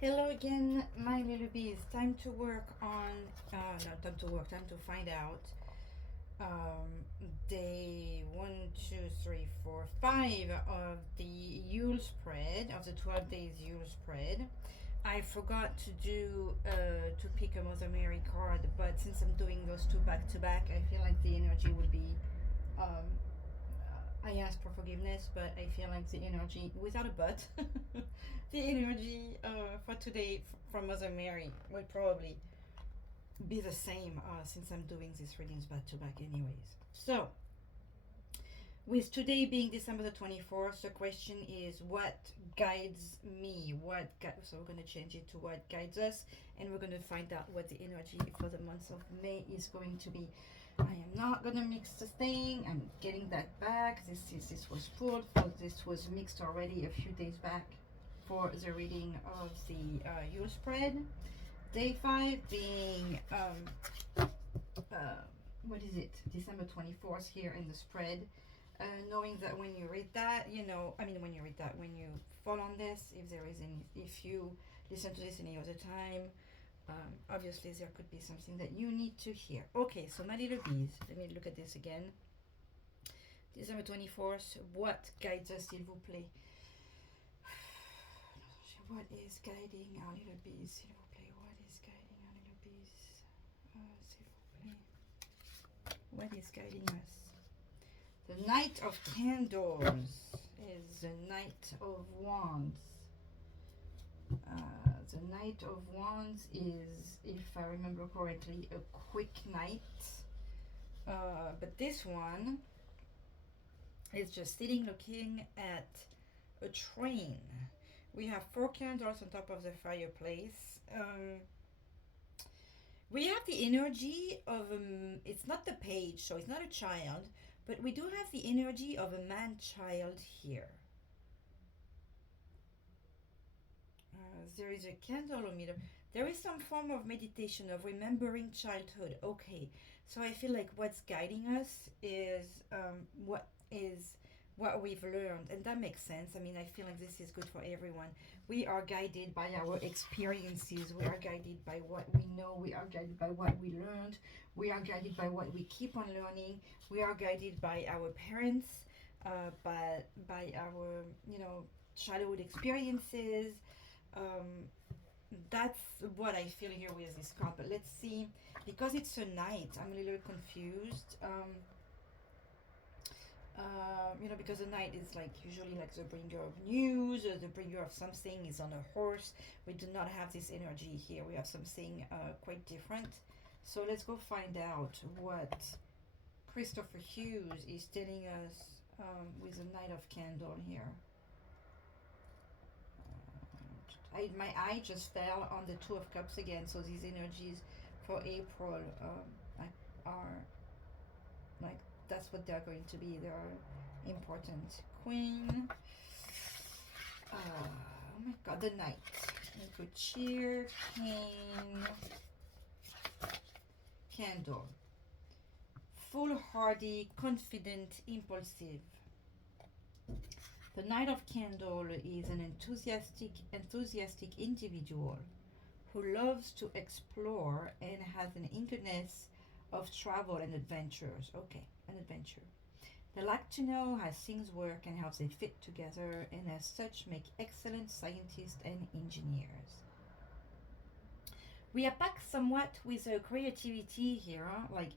Hello again, my little bees. Time to work on, not time to work, time to find out day 1, 2, 3, 4, 5 of the Yule spread, of the 12 days Yule spread. I forgot to do, to pick a Mother Mary card, but since I'm doing those two back to back, I feel like the energy will be, um, I ask for forgiveness, but I feel like the energy, without a but, the energy for today from Mother Mary will probably be the same since I'm doing these readings back to back, anyways. So, with today being December the 24th, the question is what guides me? So, we're going to change it to what guides us, and we're going to find out what the energy for the month of May is going to be. I am not gonna mix the thing. I'm getting that back. This was pulled. This was mixed already a few days back for the reading of the Yule spread. Day 5 being what is it? December 24th here in the spread. Knowing that when you read that, when you read that, when you fall on this, if you listen to this any other time, obviously there could be something that you need to hear. Okay, so my little bees, let me look at this again. December 24th, what guides us, s'il vous plaît? What is guiding our little bees, s'il vous plaît? What is guiding our little bees, s'il vous plaît? What is guiding us? The Knight of Candles is the Knight of Wands. The Knight of Wands is, if I remember correctly, a quick knight. But this one is just sitting looking at a train. We have 4 candles on top of the fireplace. We have the energy of, it's not the page, so it's not a child, but we do have the energy of a man-child here. There is a candleometer. There is some form of meditation, of remembering childhood. Okay, so I feel like what's guiding us is what we've learned, and that makes sense. I mean, I feel like this is good for everyone. We are guided by our experiences. We are guided by what we know. We are guided by what we learned. We are guided by what we keep on learning. We are guided by our parents, by our childhood experiences. That's what I feel here with this card. But let's see, because it's a knight, I'm a little confused. Because a knight is like usually like the bringer of news, or the bringer of something, is on a horse. We do not have this energy here. We have something quite different. So let's go find out what Kristoffer Hughes is telling us with the Knight of Candle here. My eye just fell on the Two of Cups again, so these energies for April are like, that's what they're going to be. They are important. Queen. Oh my god, the Knight. Good cheer. King. Candle. Foolhardy, confident, impulsive. The Knight of Candle is an enthusiastic individual who loves to explore and has an eagerness of travel and adventures. Okay, an adventure. They like to know how things work and how they fit together, and as such make excellent scientists and engineers. We are back somewhat with creativity here. Like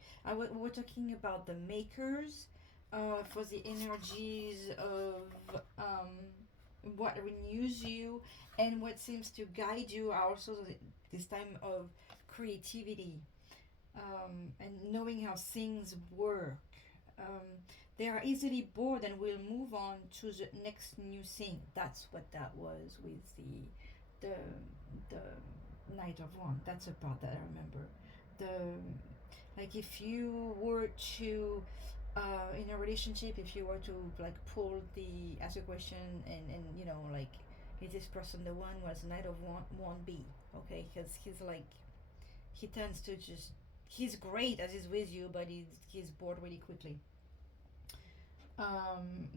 we're talking about the makers, for the energies of what renews you and what seems to guide you are also this time of creativity, and knowing how things work. They are easily bored and will move on to the next new thing. That's what that was with the Knight of Wands. That's a part that I remember. Like if you were to in a relationship, if you were to like pull the ask a question, and like, is this person the one? Was Knight of Wand be? Okay, because he tends to just, he's great as he's with you, but he's bored really quickly.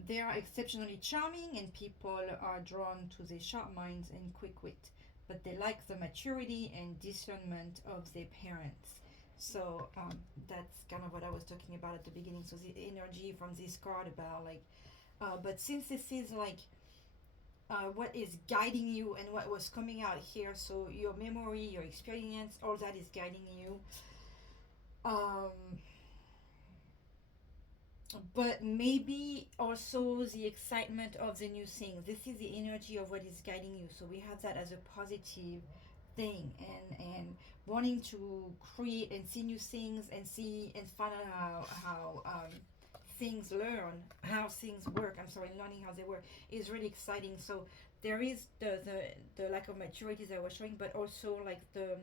They are exceptionally charming, and people are drawn to their sharp minds and quick wit. but they like the maturity and discernment of their parents. So that's kind of what I was talking about at the beginning. So the energy from this card about like, but since this is like what is guiding you and what was coming out here, so your memory, your experience, all that is guiding you. Um, but maybe also the excitement of the new thing. This is the energy of what is guiding you. So we have that as a positive thing, and wanting to create and see new things and see and find out how things learn how things work. I'm sorry, learning how they work is really exciting. So there is the lack of maturity that I was showing, but also like the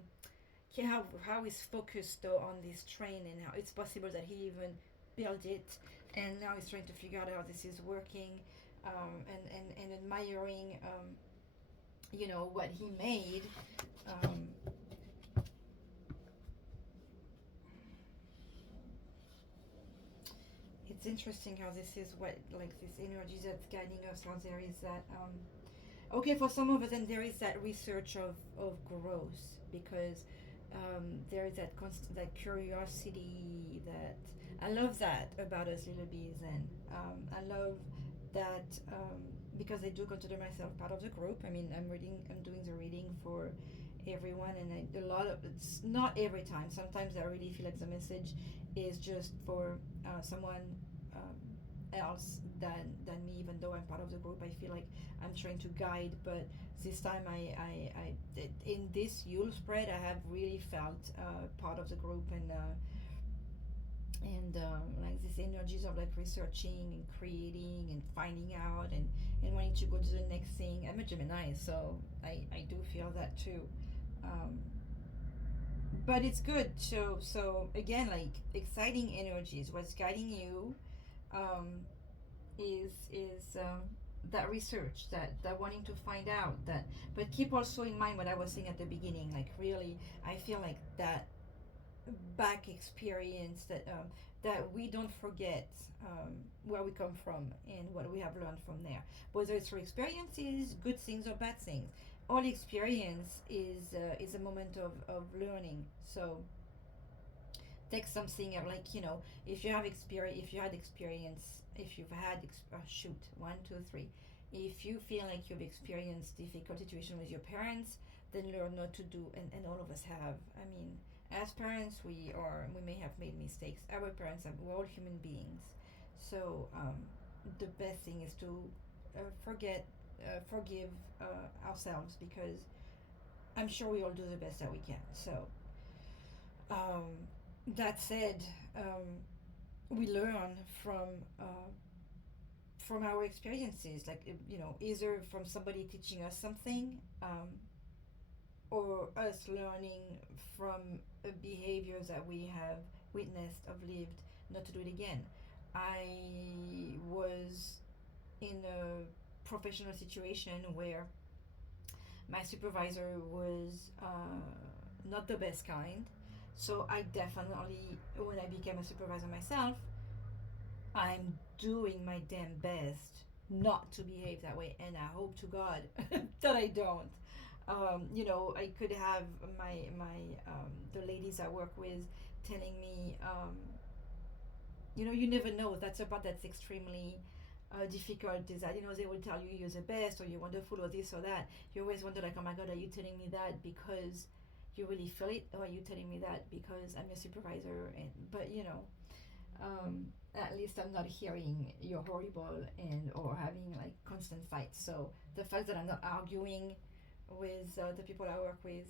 how he's focused though on this train and how it's possible that he even built it and now he's trying to figure out how this is working, and admiring what he made. um, it's interesting how this is what like this energy that's guiding us, how there is that okay, for some of us, and there is that research of growth, because there is that constant, that curiosity, that I love that about us little bees. And I love that, because I do consider myself part of the group. I mean, I'm doing the reading for everyone, and a lot of, it's not every time, sometimes I really feel like the message is just for someone else than me, even though I'm part of the group. I feel like I'm trying to guide, but this time in this Yule spread, I have really felt part of the group, and like these energies of like researching and creating and finding out, and wanting to go to the next thing. I'm a Gemini, so I do feel that too. um, but it's good. So again, like exciting energies, what's guiding you um, is that research, that wanting to find out that. But keep also in mind what I was saying at the beginning, like really I feel like that back experience, that we don't forget where we come from and what we have learned from there, whether it's through experiences, good things or bad things. All experience is a moment of learning. So take something of like, if you have experience, if you had experience, if you've had shoot, one two three, if you feel like you've experienced difficult situation with your parents, then learn not to do. And all of us have, I mean, as parents, we may have made mistakes. Our parents we're all human beings. So the best thing is to forgive ourselves, because I'm sure we all do the best that we can. So um, that said, we learn from our experiences, like either from somebody teaching us something, or us learning from a behavior that we have witnessed, of lived, not to do it again. I was in a professional situation where my supervisor was not the best kind. So I definitely, when I became a supervisor myself, I'm doing my damn best not to behave that way, and I hope to God that I don't. I could have my the ladies I work with telling me, you never know. That's about that's extremely difficult. Is that they will tell you you're the best or you're wonderful or this or that. You always wonder like, oh my God, are you telling me that because you really feel it, or are you telling me that because I'm your supervisor? And but at least I'm not hearing you're horrible and or having like constant fights. So the fact that I'm not arguing with the people I work with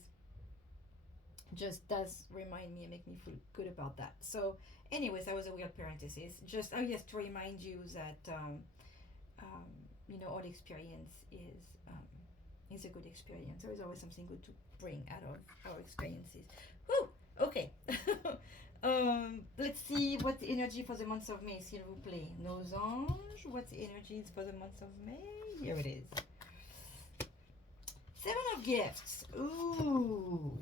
just does remind me and make me feel good about that. So anyways, that was a weird parenthesis. Just yes, to remind you that all experience is a good experience. There is always something good to bring out of our experiences. Whew. Okay. Let's see what's the energy for the month of May, s'il vous plaît. Nos anges, what's the energies for the month of May? Here it is. Seven of Gifts. Ooh.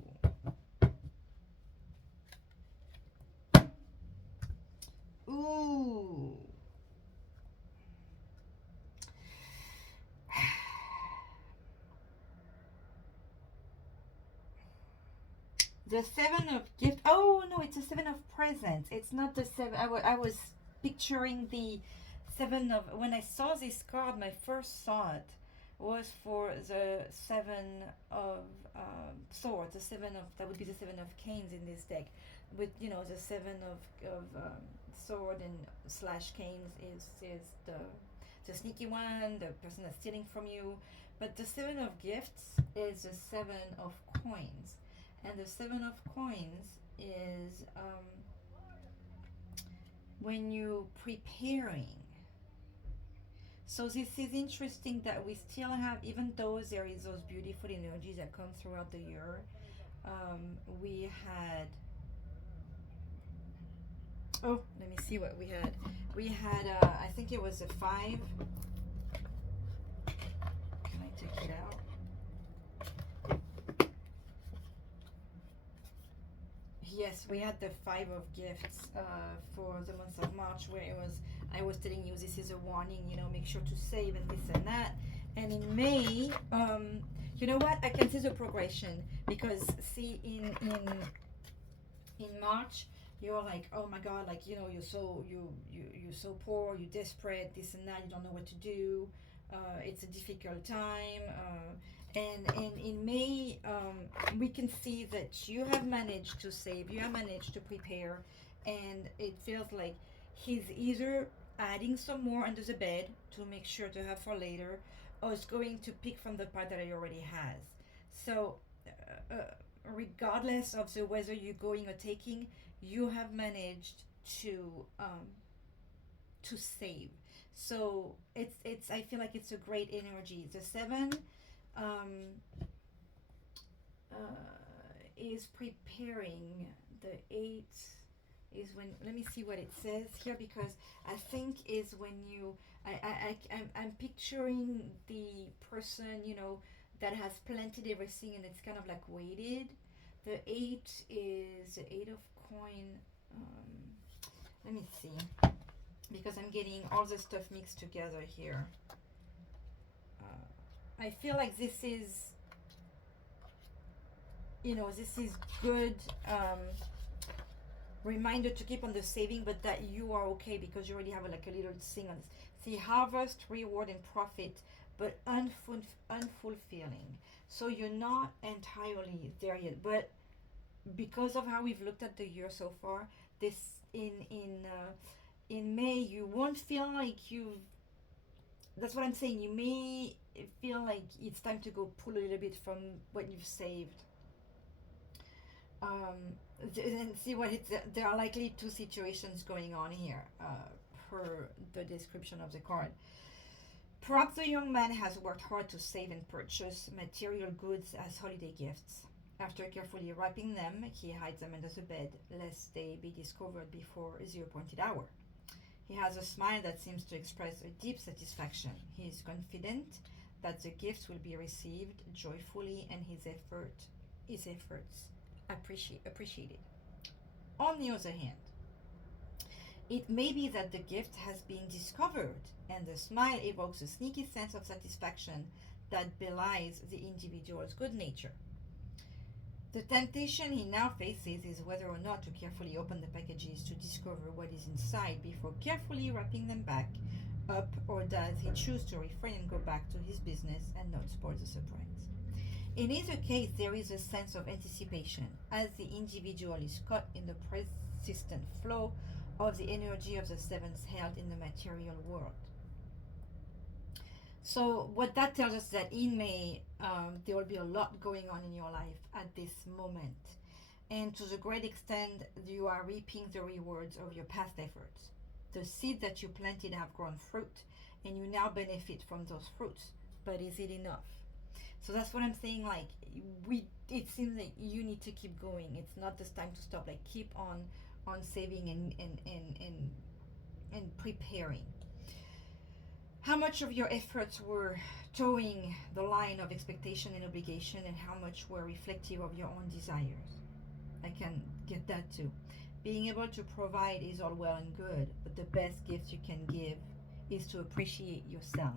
Ooh. The seven of gift. Oh no, it's a seven of presents. It's not the seven. I was picturing the seven of. When I saw this card, my first thought was for the seven of swords. The seven of that would be the seven of canes in this deck. With the seven of sword and slash canes is the sneaky one, the person that's stealing from you. But the seven of gifts is the seven of coins, and the seven of coins is when you preparing. So this is interesting that we still have, even though there is those beautiful energies that come throughout the year, we had, oh, let me see what we had. We had, I think it was a 5. Can I take it out? Yes, we had the 5 of gifts for the month of March, where I was telling you this is a warning, make sure to save and this and that. And in May, you know what? I can see the progression, because see, in March, you're like, oh my God, like, you're so poor, you're desperate, this and that, you don't know what to do. It's a difficult time. And in May, we can see that you have managed to save, you have managed to prepare, and it feels like he's either adding some more under the bed to make sure to have for later, or is going to pick from the part that he already has. So, regardless of the whether you're going or taking, you have managed to save. So it's I feel like it's a great energy. The 7 um, is preparing. The 8 is when, let me see what it says here, because I think is when you, I'm picturing the person, that has planted everything and it's kind of like weighted. The 8 is the 8 of coin. Let me see, because I'm getting all the stuff mixed together here. I feel like this is, this is good reminder to keep on the saving, but that you are okay because you already have like a little thing on this. See, harvest, reward, and profit, but unfulfilling. So you're not entirely there yet, but because of how we've looked at the year so far, this in May you won't feel like you've. That's what I'm saying. You may feel like it's time to go pull a little bit from what you've saved. And see what it's. There are likely 2 situations going on here, per the description of the card. Perhaps the young man has worked hard to save and purchase material goods as holiday gifts. After carefully wrapping them, he hides them under the bed, lest they be discovered before the appointed hour. He has a smile that seems to express a deep satisfaction. He is confident that the gifts will be received joyfully, and his efforts appreciated. On the other hand, it may be that the gift has been discovered, and the smile evokes a sneaky sense of satisfaction that belies the individual's good nature. The temptation he now faces is whether or not to carefully open the packages to discover what is inside before carefully wrapping them back up, or does he choose to refrain and go back to his business and not spoil the surprise? In either case, there is a sense of anticipation as the individual is caught in the persistent flow of the energy of the sevens held in the material world. So what that tells us is that in May, there will be a lot going on in your life at this moment. And to the great extent, you are reaping the rewards of your past efforts. The seed that you planted have grown fruit, and you now benefit from those fruits. But is it enough? So that's what I'm saying. Like, it seems like you need to keep going. It's not this time to stop. Like, keep on saving and preparing. How much of your efforts were towing the line of expectation and obligation, and how much were reflective of your own desires? I can get that too. Being able to provide is all well and good, but the best gift you can give is to appreciate yourself.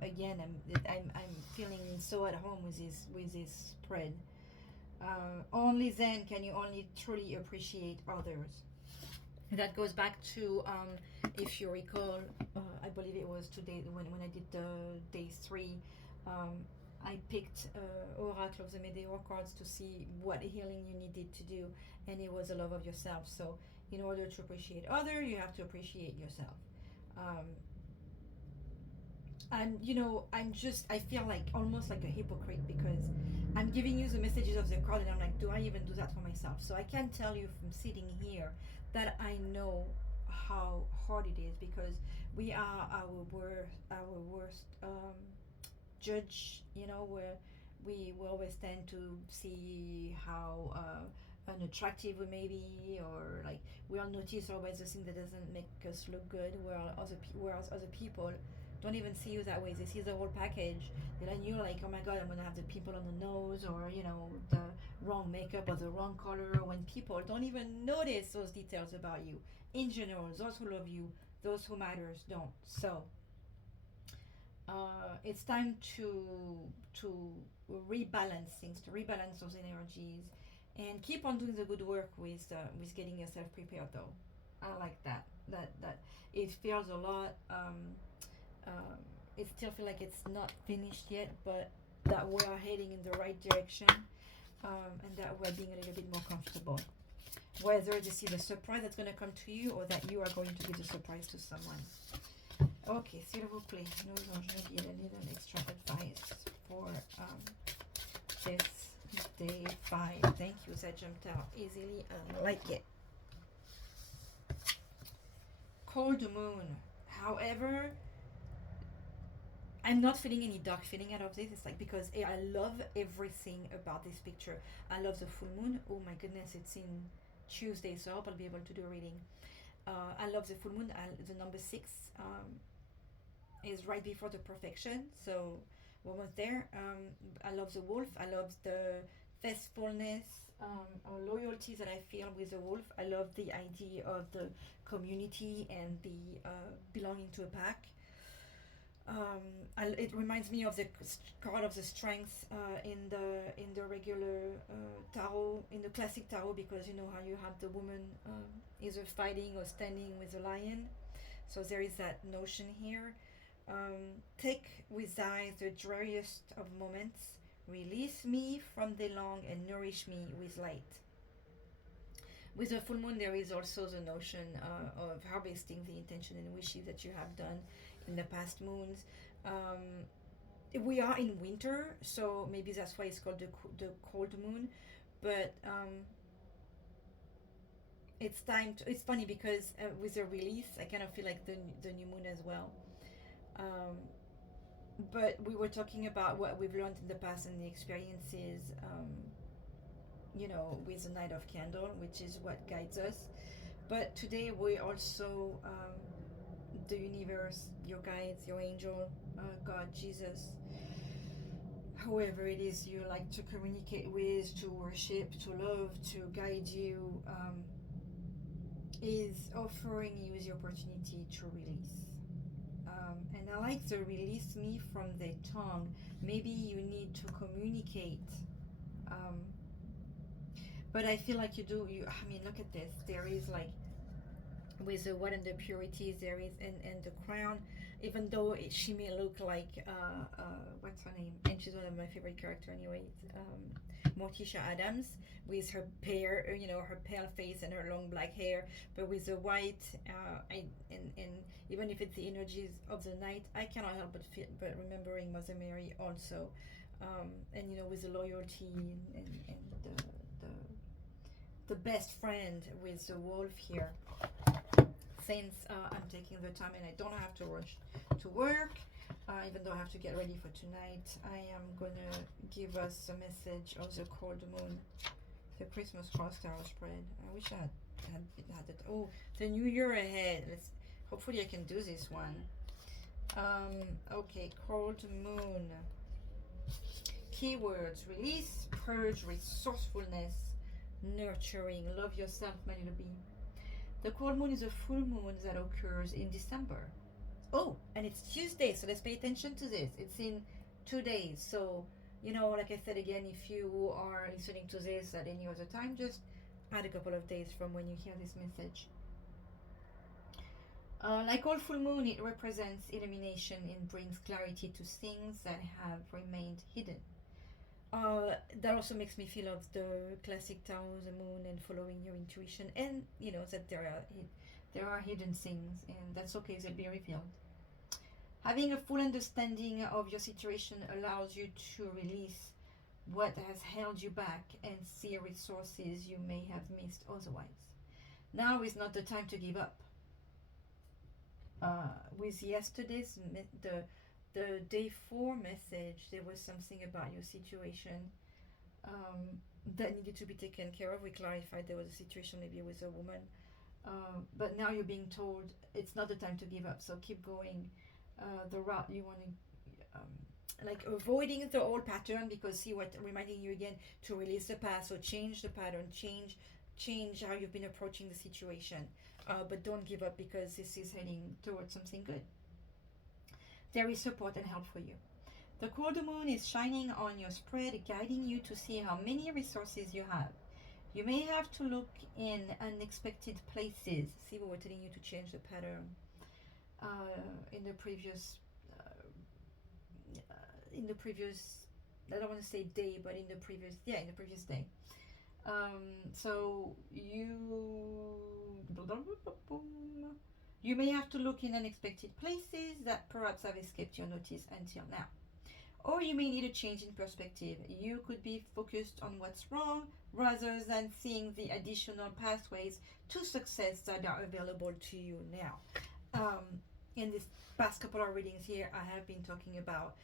Again, I'm feeling so at home with this spread. Only then can you only truly appreciate others. That goes back to, if you recall, I believe it was today when I did the day 3. Um, I picked Oracle of the Meteor cards to see what healing you needed to do, and it was a love of yourself. So, in order to appreciate other, you have to appreciate yourself. Um, I feel like almost like a hypocrite because I'm giving you the messages of the card, and I'm like, do I even do that for myself? So I can tell you from sitting here that I know how hard it is because we are our worst judge. Where we always tend to see how unattractive we may be, or like we'll notice always the thing that doesn't make us look good, whereas other people don't even see you that way. They see the whole package. And you're like, oh my god, I'm gonna have the pimple on the nose, or the wrong makeup or the wrong color. When people don't even notice those details about you. In general, those who love you, those who matters don't. So it's time to rebalance things, to rebalance those energies, and keep on doing the good work with getting yourself prepared. Though I like that it feels a lot. It still feels like it's not finished yet, but that we are heading in the right direction, and that we're being a little bit more comfortable. Whether this is a surprise that's going to come to you or that you are going to give the surprise to someone. Ok, s'il vous plaît, nos anges me guident, need an extra advice for this day 5. Thank you, that jumped out easily. I like it. Cold moon. However, I'm not feeling any dark feeling out of this. It's like because I love everything about this picture. I love the full moon. Oh my goodness, it's in Tuesday, so I hope I'll be able to do a reading. I love the full moon. The number 6 is right before the perfection, so we're almost there. I love the wolf. I love the faithfulness or loyalty that I feel with the wolf. I love the idea of the community and the belonging to a pack. It reminds me of the card of the strength in the regular tarot, in the classic tarot, because you know how you have the woman either fighting or standing with the lion. So there is that notion here. Take with eyes the dreariest of moments, release me from the long, and nourish me with light. With the full moon, there is also the notion of harvesting the intention and wishes that you have done in the past moons. We are in winter, so maybe that's why it's called the cold moon. But it's time to. It's funny because with the release, I kind of feel like the new moon as well. Um, but we were talking about what we've learned in the past and the experiences. With the Night of Candle, which is what guides us. But today we also, the universe, your guides, your angel, God, Jesus, whoever it is you like to communicate with, to worship, to love, to guide you, is offering you the opportunity to release. And I like the release me from the tongue. Maybe you need to communicate. But I feel like I mean, look at this. There is like, with the what and the purities, there is, and the crown, even though she may look like, what's her name? And she's one of my favorite characters anyway. Morticia Adams, with her her pale face and her long black hair, but with the white, and even if it's the energies of the night, I cannot help but remembering Mother Mary also, and with the loyalty and the best friend with the wolf here. Since I'm taking the time and I don't have to rush to work, even though I have to get ready for tonight, I am gonna give us a message of the cold moon, the Christmas cross tarot spread. I wish I had it. Oh, the new year ahead. Hopefully I can do this one. Okay, cold moon. Keywords: release, purge, resourcefulness, nurturing. Love yourself, my little bee. The cold moon is a full moon that occurs in December. Oh, and it's Tuesday, so let's pay attention to this. It's in 2 days, so You know, like I said again, if you are listening to this at any other time, just add a couple of days from when you hear this message. Like all full moon, it represents illumination and brings clarity to things that have remained hidden. That also makes me feel of the classic Tao, the moon, and following your intuition, and you know that there are hidden things, and that's okay. They'll be revealed. Having a full understanding of your situation allows you to release what has held you back and see resources you may have missed otherwise. Now is not the time to give up. With yesterday's the day 4 message, there was something about your situation that needed to be taken care of. We clarified there was a situation maybe with a woman, but now you're being told it's not the time to give up. So keep going the route you want to. Like avoiding the old pattern, because see what reminding you again to release the past. So change the pattern, change how you've been approaching the situation, but don't give up, because this is heading towards something good. There is support and help for you. The quarter moon is shining on your spread, guiding you to see how many resources you have. You may have to look in unexpected places. See, what we're telling you to change the pattern in the previous I don't want to say day, but in the previous day. So you may have to look in unexpected places that perhaps have escaped your notice until now. Or you may need a change in perspective. You could be focused on what's wrong rather than seeing the additional pathways to success that are available to you now. In this past couple of readings here, I have been talking about,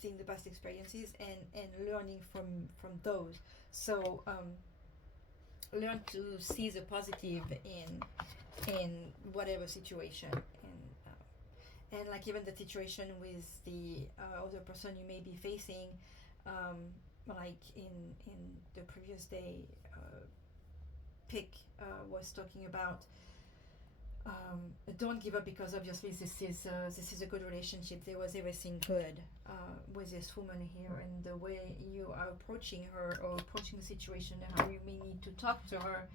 seeing the past experiences and learning from those. So learn to see the positive in whatever situation, and like even the situation with the other person you may be facing, like in the previous day, pick was talking about. Don't give up, because obviously this is a good relationship. There was everything good with this woman here, and the way you are approaching her or approaching the situation, how you may need to talk to her,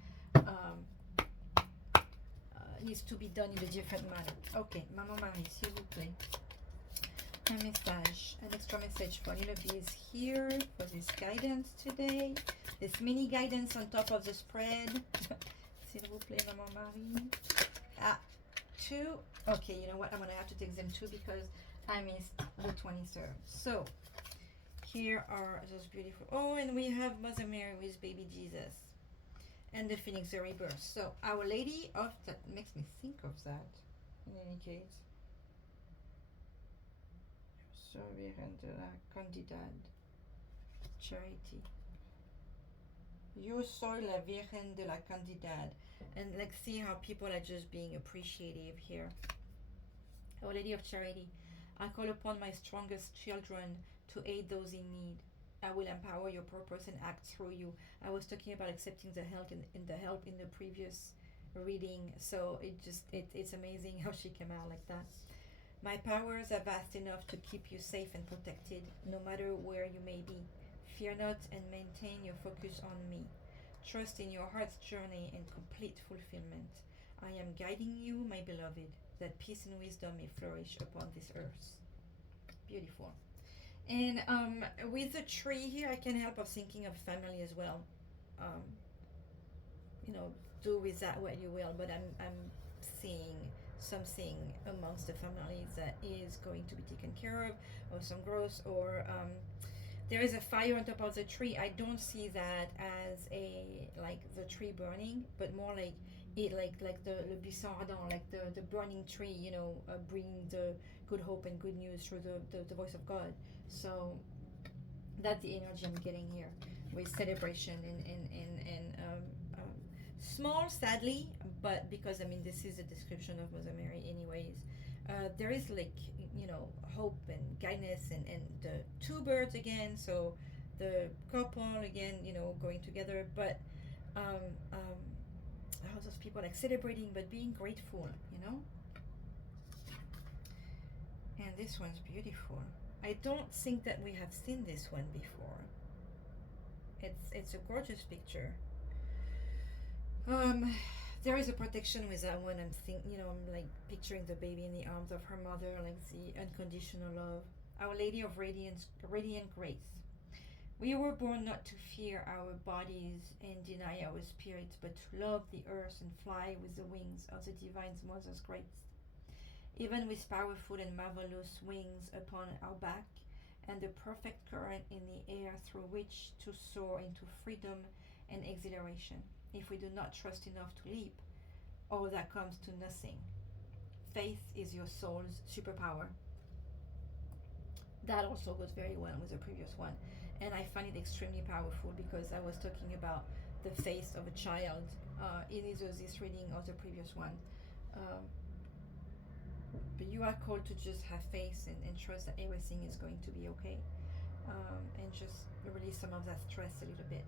needs to be done in a different manner. Ok, Maman Marie, s'il vous plaît. Un message, an extra message for Lullaby is here for this guidance today. This mini guidance on top of the spread. S'il vous plaît, Maman Marie. 2. Okay, you know what? I'm going to have to take them 2 because I missed the 23rd. So, here are those beautiful. Oh, and we have Mother Mary with baby Jesus. And the Phoenix, the rebirth. So, Our Lady of... That makes me think of that, in any case. Virgen de la Candidad. Charity. Yo soy la Virgen de la Candidad. And like, see how people are just being appreciative here. Our Lady of Charity. I call upon my strongest children to aid those in need. I will empower your purpose and act through you. I was talking about accepting the help in the previous reading, so it's amazing how she came out like that. My powers are vast enough to keep you safe and protected, no matter where you may be. Fear not and maintain your focus on me. Trust in your heart's journey and complete fulfillment. I am guiding you, my beloved, that peace and wisdom may flourish upon this earth. Beautiful. And with the tree here, I can help of thinking of family as well. Do with that what you will, but I'm seeing something amongst the families that is going to be taken care of, or some growth, or there is a fire on top of the tree. I don't see that as like the tree burning, but more like it like the le buisson ardent, like the burning tree, bringing the good hope and good news through the voice of God. So that's the energy I'm getting here with celebration and small, sadly, but because this is a description of Mother Mary anyways. There is hope and guidance and the 2 birds again, so the couple again, going together, but how those people like celebrating but being grateful, and this one's beautiful. I don't think that we have seen this one before. It's a gorgeous picture. Um, there is a protection with that one. I'm like picturing the baby in the arms of her mother, like the unconditional love. Our Lady of Radiance, Radiant Grace. We were born not to fear our bodies and deny our spirits, but to love the earth and fly with the wings of the Divine Mother's grace. Even with powerful and marvelous wings upon our back, and the perfect current in the air through which to soar into freedom and exhilaration. If we do not trust enough to leap, all that comes to nothing. Faith is your soul's superpower. That also goes very well with the previous one. And I find it extremely powerful because I was talking about the faith of a child in either this reading or the previous one. Um, but you are called to just have faith and trust that everything is going to be okay, and just release some of that stress a little bit.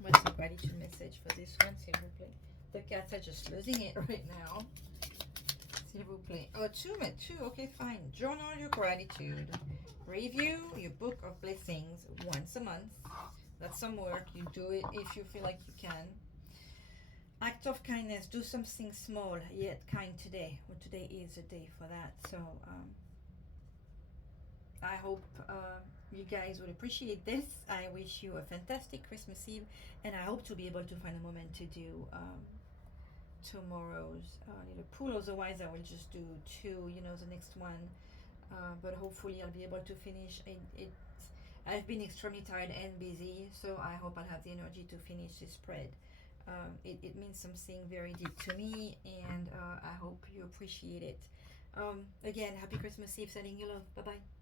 What's the gratitude message for this one, s'il vous plaît? The cats are just losing it right now. S'il vous plaît. Oh, two. Okay, fine. Journal your gratitude. Review your book of blessings once a month. That's some work. You do it if you feel like you can. Act of kindness. Do something small yet kind today. Well, today is a day for that. So I hope you guys will appreciate this. I wish you a fantastic Christmas Eve, and I hope to be able to find a moment to do tomorrow's little pool. Otherwise, I will just do two, the next one. But hopefully, I'll be able to finish it. I've been extremely tired and busy, so I hope I'll have the energy to finish this spread. It means something very deep to me, and I hope you appreciate it. Again, happy Christmas Eve, sending you love. Bye bye.